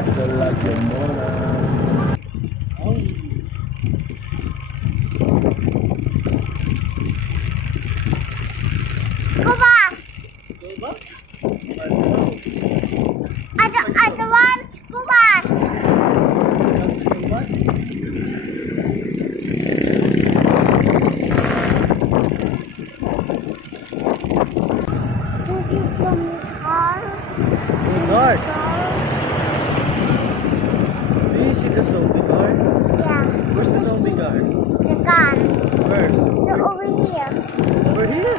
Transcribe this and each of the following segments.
pasa la que mora. Kubas! Ada ones kubas! This is some car. Dark. Do you see the zombie car? Yeah. Where's the zombie car? The gun. Where's? They're over here. Over here.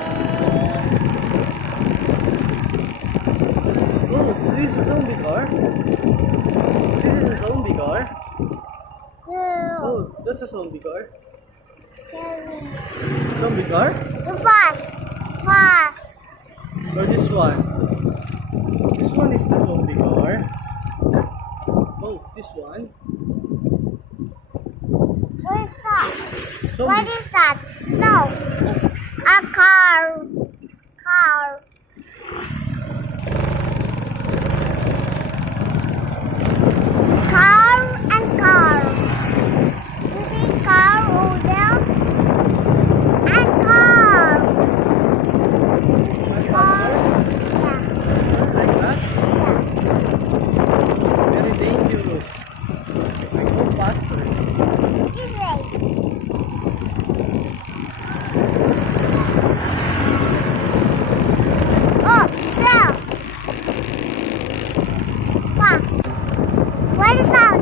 Oh, this is a zombie car. This is a zombie car. Oh, that's a zombie car. Zombie car? The fast. Fast. Or this one? This one is the zombie car. Oh, this one. What is that? Zombie. What is that? No, it's a car. Car. Car and car. You see car over there? And car. Car. Yeah. Like that? Yeah. Very dangerous. We go faster. This way. Oh, there. Fast. What is that?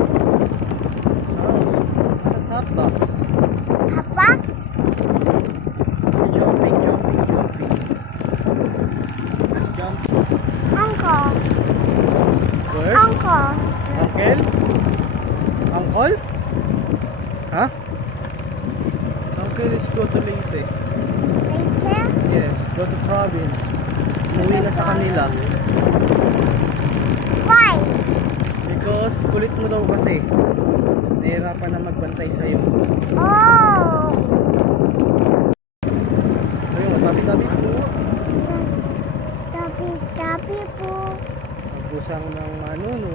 Sounds. What a top box. A box? We're jumping, jumping, jumping. Let's jump. Uncle. Where? Uncle. Uncle? Uncle? Huh? Uncle is go to Leyte. Later. Yes, go to province. Umuwi na sa kanila. Why? Because kulit mo daw kasi. Nahirapan na magbantay sa'yo. Oh. Ayun, tabi-tabi po. Tabi-tabi po. Nagkusang ng ano, no?